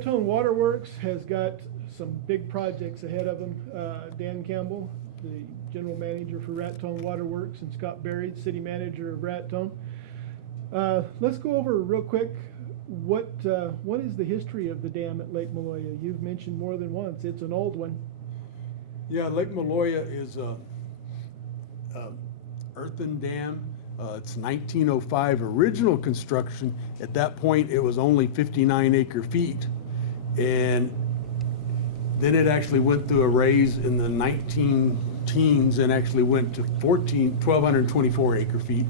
Raton Waterworks has got some big projects ahead of them. Dan Campbell, the general manager for Raton Waterworks, and Scott Berry, city manager of Raton. Let's go over real quick what is the history of the dam at Lake Maloya. You've mentioned more than once it's an old one. Yeah, Lake Maloya is a earthen dam. It's 1905 original construction. At that point, it was only 59 acre feet. And then it actually went through a raise in the 19 teens and actually went to 1,224 acre feet.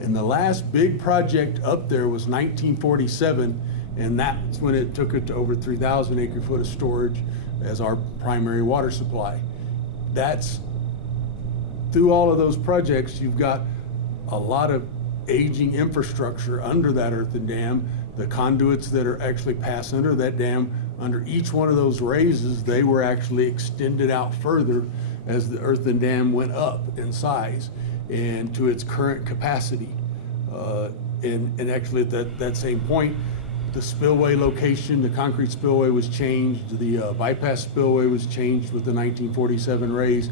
And the last big project up there was 1947, and that's when it took it to over 3,000 acre foot of storage as our primary water supply. That's through all of those projects, you've got a lot of aging infrastructure under that earthen dam. The conduits that are actually pass under that dam, under each one of those raises, they were actually extended out further as the earthen dam went up in size and to its current capacity. And actually at that same point, the spillway location, the concrete spillway was changed, the bypass spillway was changed with the 1947 raise,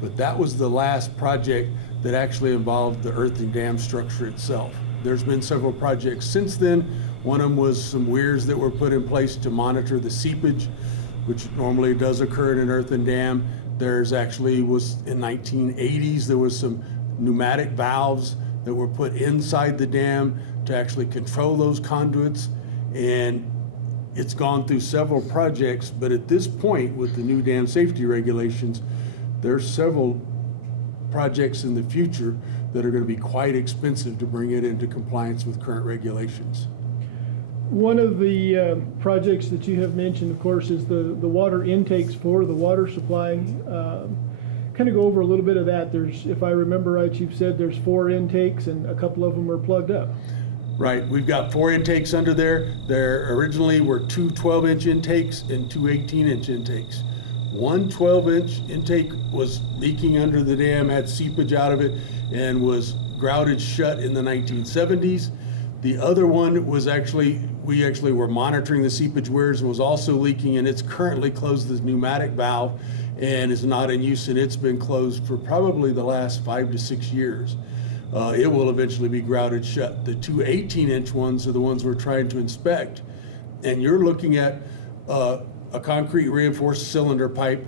but that was the last project that actually involved the earthen dam structure itself. There's been several projects since then. One of them was some weirs that were put in place to monitor the seepage, which normally does occur in an earthen dam. There's actually was in 1980s, there was some pneumatic valves that were put inside the dam to actually control those conduits. And it's gone through several projects, but at this point with the new dam safety regulations, there's several projects in the future that are going to be quite expensive to bring it into compliance with current regulations. One of the projects that you have mentioned, of course, is the water intakes for the water supply. Kind of go over a little bit of that. There's, if I remember right, you've said there's 4 intakes and a couple of them are plugged up. Right, we've got 4 intakes under there. There originally were 2 12-inch intakes and 2 18-inch intakes. One 12-inch intake was leaking under the dam, had seepage out of it, and was grouted shut in the 1970s. The other one was we actually were monitoring the seepage weirs and was also leaking, and it's currently closed the pneumatic valve and is not in use, and it's been closed for probably the last 5 to 6 years. It will eventually be grouted shut. The 2 18-inch ones are the ones we're trying to inspect, and you're looking at a concrete reinforced cylinder pipe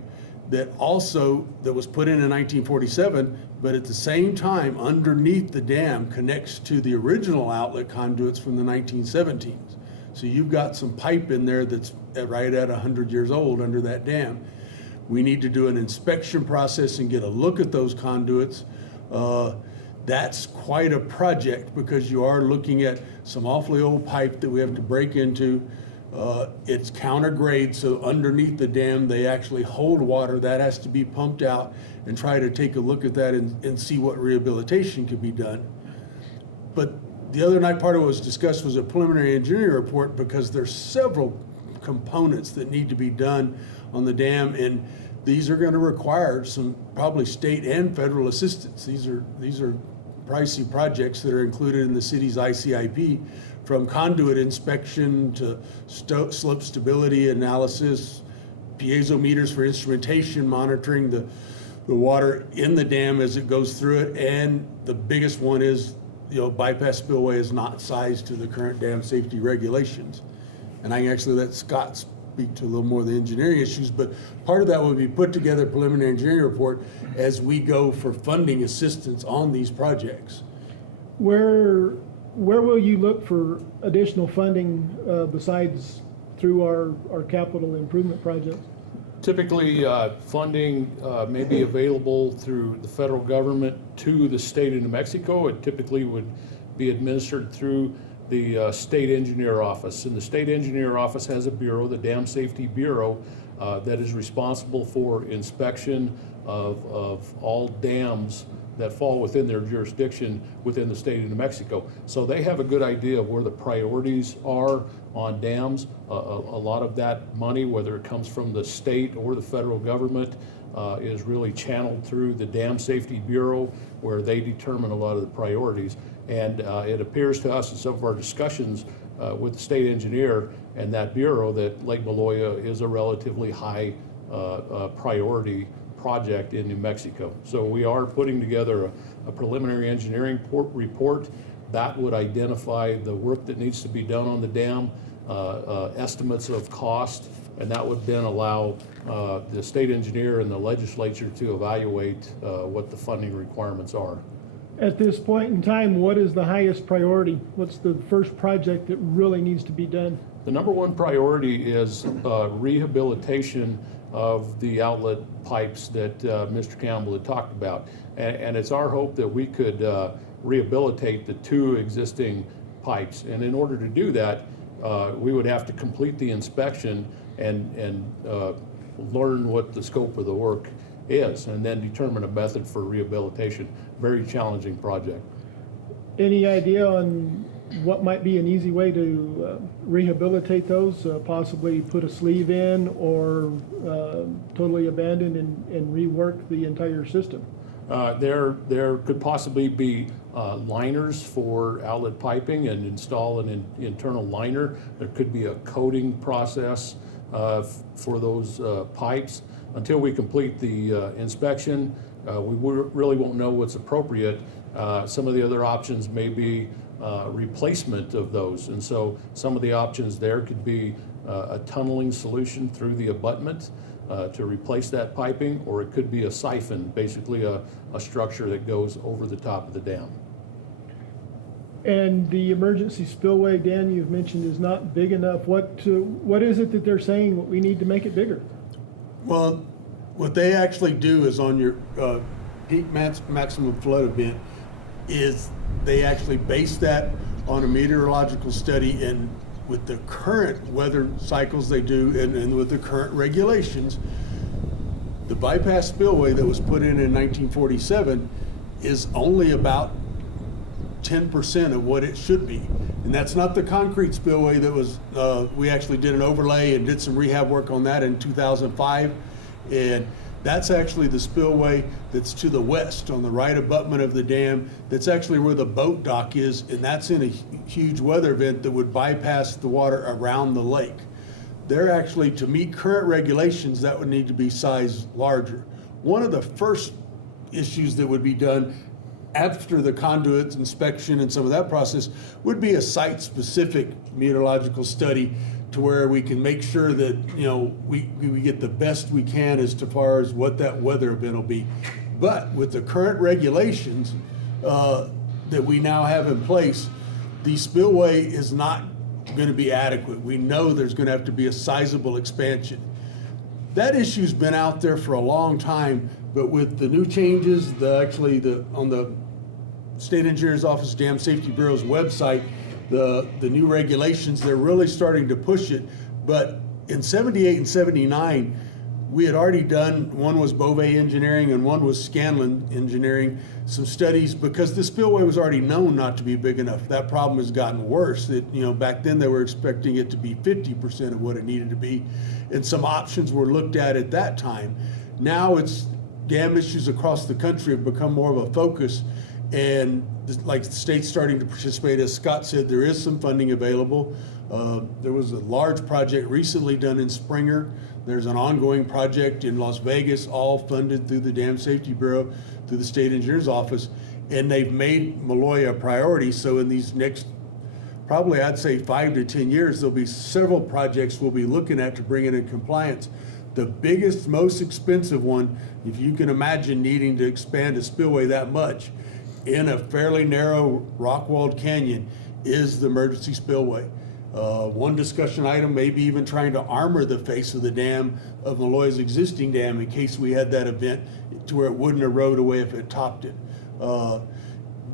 that was put in 1947, but at the same time underneath the dam connects to the original outlet conduits from the 1917s. So you've got some pipe in there that's right at 100 years old under that dam. We need to do an inspection process and get a look at those conduits. That's quite a project because you are looking at some awfully old pipe that we have to break into. It's counter grade, so underneath the dam they actually hold water that has to be pumped out, and try to take a look at that and see what rehabilitation could be done. But the other night part of what was discussed was a preliminary engineering report, because there's several components that need to be done on the dam, and these are going to require some probably state and federal assistance. These are pricey projects that are included in the city's ICIP, from conduit inspection to slope stability analysis, piezo meters for instrumentation, monitoring the water in the dam as it goes through it, and the biggest one is, bypass spillway is not sized to the current dam safety regulations. And I can actually let Scott speak to a little more of the engineering issues, but part of that will be put together a preliminary engineering report as we go for funding assistance on these projects. Where will you look for additional funding besides through our capital improvement projects? Typically, funding may be available through the federal government to the state of New Mexico. It typically would be administered through the state engineer office. And the state engineer office has a bureau, the Dam Safety Bureau, that is responsible for inspection of all dams that fall within their jurisdiction within the state of New Mexico. So they have a good idea of where the priorities are on dams. A lot of that money, whether it comes from the state or the federal government, is really channeled through the Dam Safety Bureau, where they determine a lot of the priorities. And it appears to us in some of our discussions with the state engineer and that bureau that Lake Maloya is a relatively high priority project in New Mexico. So we are putting together a preliminary engineering report that would identify the work that needs to be done on the dam, estimates of cost, and that would then allow the state engineer and the legislature to evaluate what the funding requirements are. At this point in time, what is the highest priority? What's the first project that really needs to be done? The number one priority is rehabilitation of the outlet pipes that Mr. Campbell had talked about. And it's our hope that we could rehabilitate the two existing pipes. And in order to do that, we would have to complete the inspection and learn what the scope of the work is, and then determine a method for rehabilitation. Very challenging project. Any idea on what might be an easy way to rehabilitate those? Possibly put a sleeve in, or totally abandon and rework the entire system? There could possibly be liners for outlet piping and install an internal liner. There could be a coating process for those pipes. Until we complete the inspection, we really won't know what's appropriate. Some of the other options may be replacement of those. And so some of the options there could be a tunneling solution through the abutment to replace that piping, or it could be a siphon, basically a structure that goes over the top of the dam. And the emergency spillway, Dan, you've mentioned, is not big enough. What is it that they're saying what we need to make it bigger? Well, what they actually do is on your peak maximum flood event is they actually base that on a meteorological study, and with the current weather cycles they do and with the current regulations, the bypass spillway that was put in 1947 is only about 10% of what it should be. And that's not the concrete spillway that was, we actually did an overlay and did some rehab work on that in 2005. And that's actually the spillway that's to the west on the right abutment of the dam. That's actually where the boat dock is, and that's in a huge weather event that would bypass the water around the lake. They're actually, to meet current regulations, that would need to be sized larger. One of the first issues that would be done after the conduit inspection and some of that process would be a site-specific meteorological study to where we can make sure that, you know, we get the best we can as far as what that weather event will be. But with the current regulations that we now have in place, the spillway is not going to be adequate. We know there's going to have to be a sizable expansion. That issue's been out there for a long time, but with the new changes, on the State Engineer's Office Dam Safety Bureau's website, the new regulations, they're really starting to push it. But in 78 and 79, we had already done, one was Beauvais Engineering and one was Scanlon Engineering, some studies, because the spillway was already known not to be big enough. That problem has gotten worse. That, you know, back then they were expecting it to be 50% of what it needed to be, and some options were looked at that time. Now it's dam issues across the country have become more of a focus, and like the state's starting to participate. As Scott said, there is some funding available. There was a large project recently done in Springer. There's an ongoing project in Las Vegas, all funded through the Dam Safety Bureau, through the State Engineer's Office, and they've made Maloya a priority. So in these next, probably I'd say 5 to 10 years, there'll be several projects we'll be looking at to bring it in compliance. The biggest, most expensive one, if you can imagine needing to expand a spillway that much in a fairly narrow rock-walled canyon, is the emergency spillway. One discussion item, maybe even trying to armor the face of the dam, of Maloya's existing dam, in case we had that event, to where it wouldn't erode away if it topped it.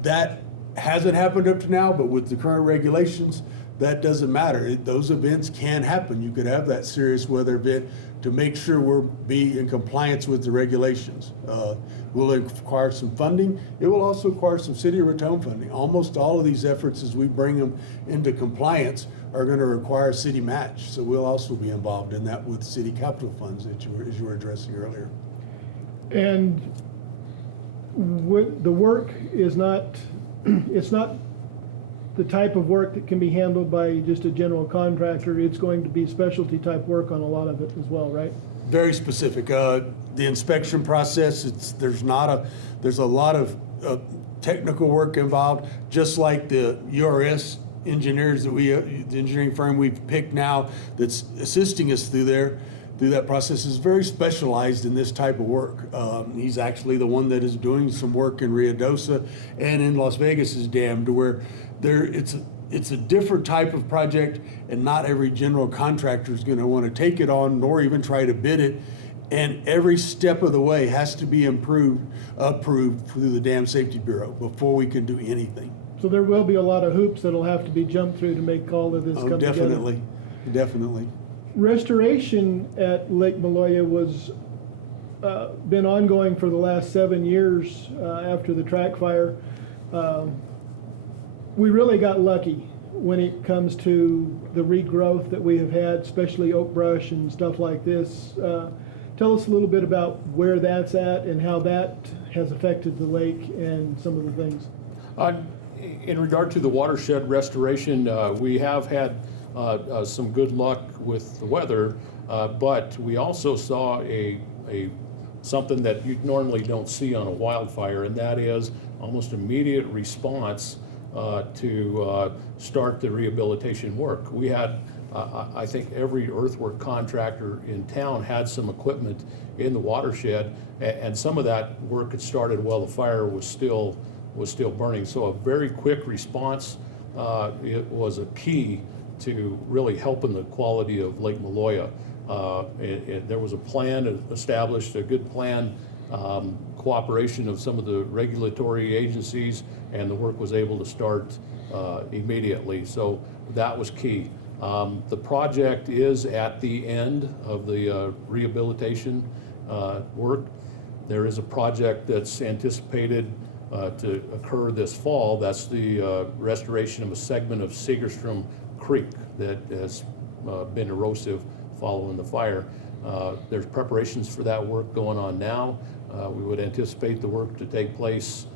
That hasn't happened up to now, but with the current regulations, that doesn't matter. Those events can happen. You could have that serious weather event to make sure we'll be in compliance with the regulations. Will it require some funding? It will also require some City of Raton funding. Almost all of these efforts, as we bring them into compliance, are going to require city match. So we'll also be involved in that with city capital funds that you were addressing earlier. And the work is not, it's not the type of work that can be handled by just a general contractor. It's going to be specialty type work on a lot of it as well, right? Very specific. The inspection process, there's a lot of technical work involved, just like the URS engineers the engineering firm we've picked now that's assisting us through that process is very specialized in this type of work. He's actually the one that is doing some work in Ruidoso and in Las Vegas's dam, to where it's a different type of project, and not every general contractor is going to want to take it on, nor even try to bid it. And every step of the way has to be approved through the Dam Safety Bureau before we can do anything. So there will be a lot of hoops that'll have to be jumped through to make all of this come together. Definitely. Restoration at Lake Maloya was been ongoing for the last 7 years after the track fire. We really got lucky when it comes to the regrowth that we have had, especially oak brush and stuff like this. Tell us a little bit about where that's at and how that has affected the lake and some of the things. In regard to the watershed restoration, we have had some good luck with the weather, but we also saw something that you normally don't see on a wildfire, and that is almost immediate response to start the rehabilitation work. We had, I think every earthwork contractor in town had some equipment in the watershed, and some of that work had started while the fire was still burning. So a very quick response it was a key to really helping the quality of Lake Maloya. There was a plan established, a good plan, cooperation of some of the regulatory agencies, and the work was able to start immediately. So that was key. The project is at the end of the rehabilitation work. There is a project that's anticipated to occur this fall. That's the restoration of a segment of Segerstrom Creek that has been erosive following the fire. There's preparations for that work going on now. We would anticipate the work to take place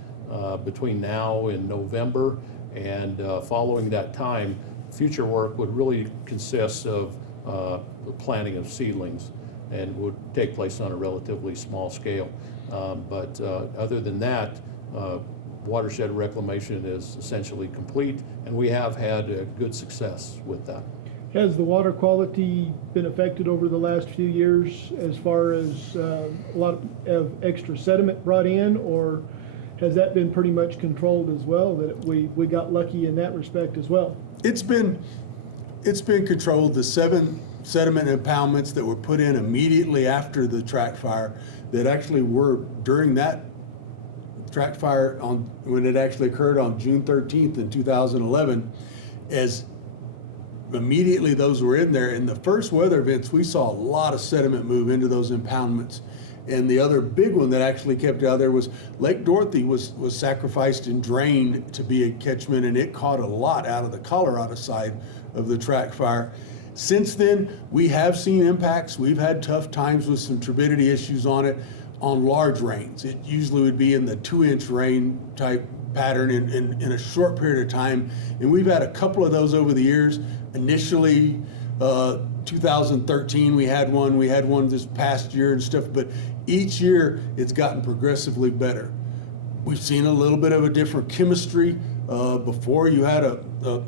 between now and November, and following that time, future work would really consist of the planting of seedlings, and would take place on a relatively small scale. But other than that, watershed reclamation is essentially complete, and we have had good success with that. Has the water quality been affected over the last few years as far as a lot of extra sediment brought in, or has that been pretty much controlled as well, that we got lucky in that respect as well? It's been controlled. The 7 sediment impoundments that were put in immediately after the track fire, that actually were during that track fire when it actually occurred on June 13th in 2011, as immediately those were in there. In the first weather events, we saw a lot of sediment move into those impoundments. And the other big one that actually kept out there was Lake Dorothy was sacrificed and drained to be a catchment, and it caught a lot out of the Colorado side of the track fire. Since then, we have seen impacts. We've had tough times with some turbidity issues on it on large rains. It usually would be in the 2-inch rain type pattern in a short period of time. And we've had a couple of those over the years. Initially, 2013, we had one this past year and stuff, but each year it's gotten progressively better. We've seen a little bit of a different chemistry. Before, you had a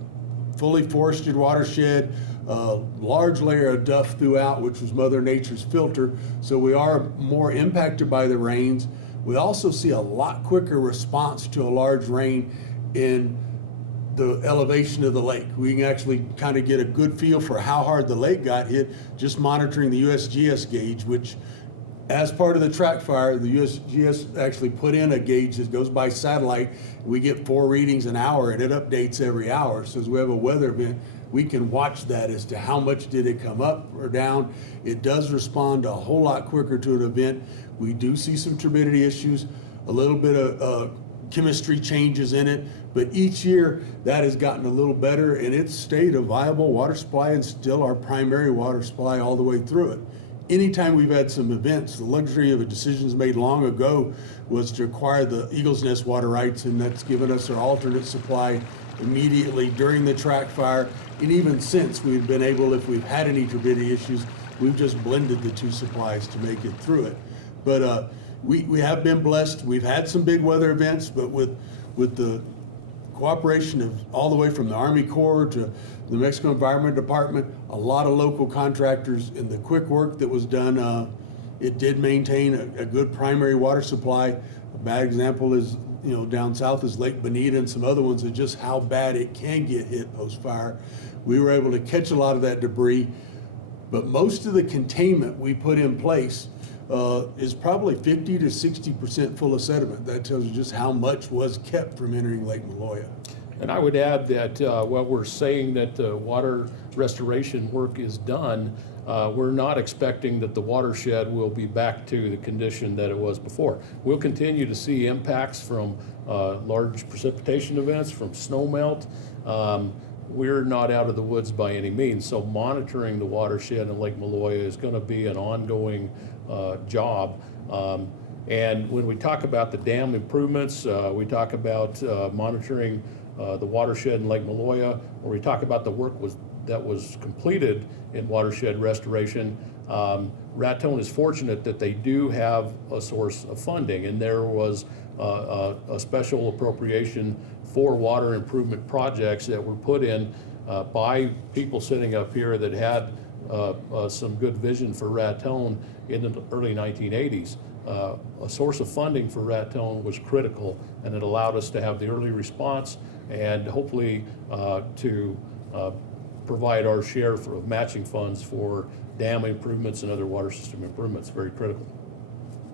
fully forested watershed, large layer of duff throughout, which was Mother Nature's filter. So we are more impacted by the rains. We also see a lot quicker response to a large rain in the elevation of the lake. We can actually kind of get a good feel for how hard the lake got hit just monitoring the USGS gauge, which, as part of the track fire, the USGS actually put in a gauge that goes by satellite. We get 4 readings an hour, and it updates every hour. So as we have a weather event, we can watch that as to how much did it come up or down. It does respond a whole lot quicker to an event. We do see some turbidity issues, a little bit of chemistry changes in it, but each year that has gotten a little better, and it's stayed a viable water supply and still our primary water supply all the way through it. anytime we've had some events, the luxury of a decisions made long ago was to acquire the Eagle's Nest water rights, and that's given us our alternate supply immediately during the track fire. And even since, we've been able, if we've had any turbidity issues, we've just blended the two supplies to make it through it. But we have been blessed. We've had some big weather events, but with the cooperation of all the way from the Army Corps to the Mexico Environment Department, a lot of local contractors, and the quick work that was done, it did maintain a good primary water supply. A bad example is, down south is Lake Bonita and some other ones, of just how bad it can get hit post-fire. We were able to catch a lot of that debris, but most of the containment we put in place is probably 50 to 60% full of sediment. That tells you just how much was kept from entering Lake Maloya. And I would add that while we're saying that the water restoration work is done, we're not expecting that the watershed will be back to the condition that it was before. We'll continue to see impacts from large precipitation events, from snow melt. We're not out of the woods by any means, so monitoring the watershed in Lake Maloya is going to be an ongoing job. And when we talk about the dam improvements, we talk about monitoring the watershed in Lake Maloya, or we talk about the work that was completed in watershed restoration. Raton is fortunate that they do have a source of funding, and there was a special appropriation for water improvement projects that were put in by people sitting up here that had some good vision for Raton in the early 1980s. A source of funding for Raton was critical, and it allowed us to have the early response and hopefully to provide our share of matching funds for dam improvements and other water system improvements. Very critical.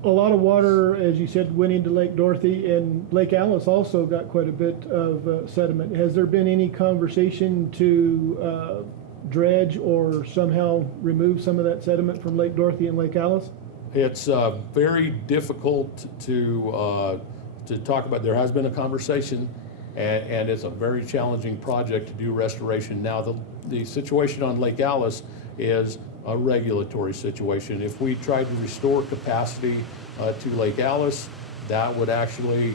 A lot of water, as you said, went into Lake Dorothy, and Lake Alice also got quite a bit of sediment. Has there been any conversation to dredge or somehow remove some of that sediment from Lake Dorothy and Lake Alice? It's very difficult to talk about. There has been a conversation, and it's a very challenging project to do restoration. Now, the situation on Lake Alice is a regulatory situation. If we tried to restore capacity to Lake Alice, that would actually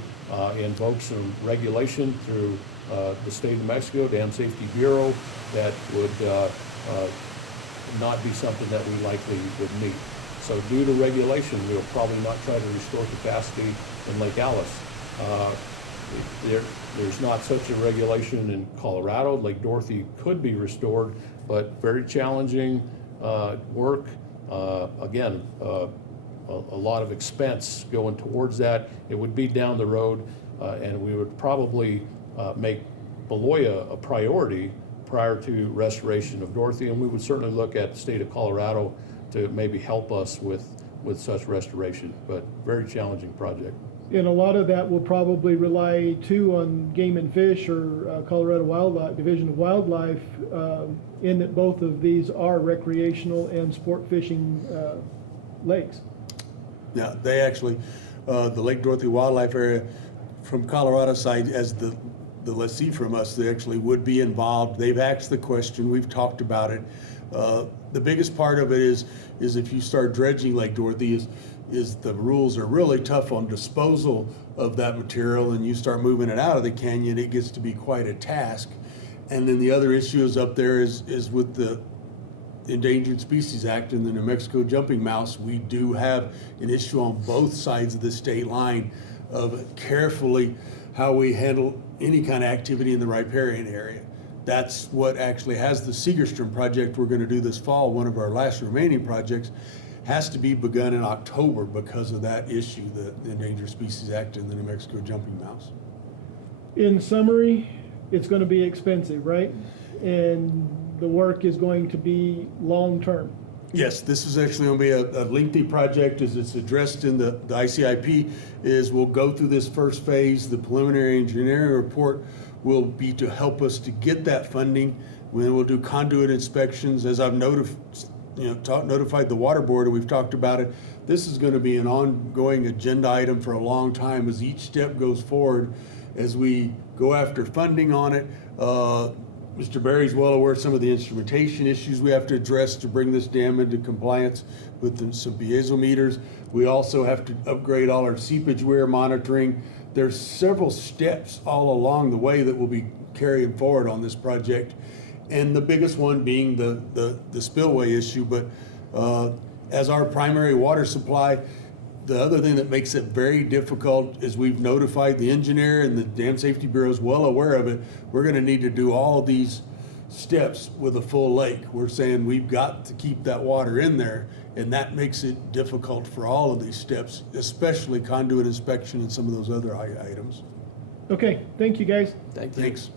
invoke some regulation through the state of New Mexico, Dam Safety Bureau, that would not be something that we likely would meet. So due to regulation, we'll probably not try to restore capacity in Lake Alice. There's not such a regulation in Colorado. Lake Dorothy could be restored, but very challenging work. Again, a lot of expense going towards that. It would be down the road, and we would probably make Maloya a priority prior to restoration of Dorothy, and we would certainly look at the state of Colorado to maybe help us with such restoration, but very challenging project. And a lot of that will probably rely too on Game and Fish or Colorado Wildlife Division of Wildlife, in that both of these are recreational and sport fishing lakes. Yeah, they actually, the Lake Dorothy Wildlife Area from Colorado side, as the lessee from us, they actually would be involved. They've asked the question, we've talked about it. The biggest part of it is if you start dredging Lake Dorothy is the rules are really tough on disposal of that material, and you start moving it out of the canyon, it gets to be quite a task. And then the other issue is up there is with the Endangered Species Act and the New Mexico jumping mouse. We do have an issue on both sides of the state line of carefully how we handle any kind of activity in the riparian area. That's what actually has the Segerstrom project we're going to do this fall, one of our last remaining projects, has to be begun in October because of that issue, the Endangered Species Act and the New Mexico jumping mouse. In summary, it's going to be expensive, right? And the work is going to be long-term. Yes, this is actually going to be a lengthy project as it's addressed in the ICIP. Is we'll go through this first phase. The preliminary engineering report will be to help us to get that funding. We'll do conduit inspections. As I've notified the water board, and we've talked about it, this is going to be an ongoing agenda item for a long time as each step goes forward, as we go after funding on it. Mr. Berry's well aware of some of the instrumentation issues we have to address to bring this dam into compliance with some piezo meters. We also have to upgrade all our seepage weir monitoring. There's several steps all along the way that we'll be carrying forward on this project. And the biggest one being the spillway issue. But as our primary water supply, the other thing that makes it very difficult is we've notified the engineer, and the Dam Safety Bureau is well aware of it. We're gonna need to do all these steps with a full lake. We're saying we've got to keep that water in there, and that makes it difficult for all of these steps, especially conduit inspection and some of those other items. Okay, thank you, guys. Thank you. Thanks.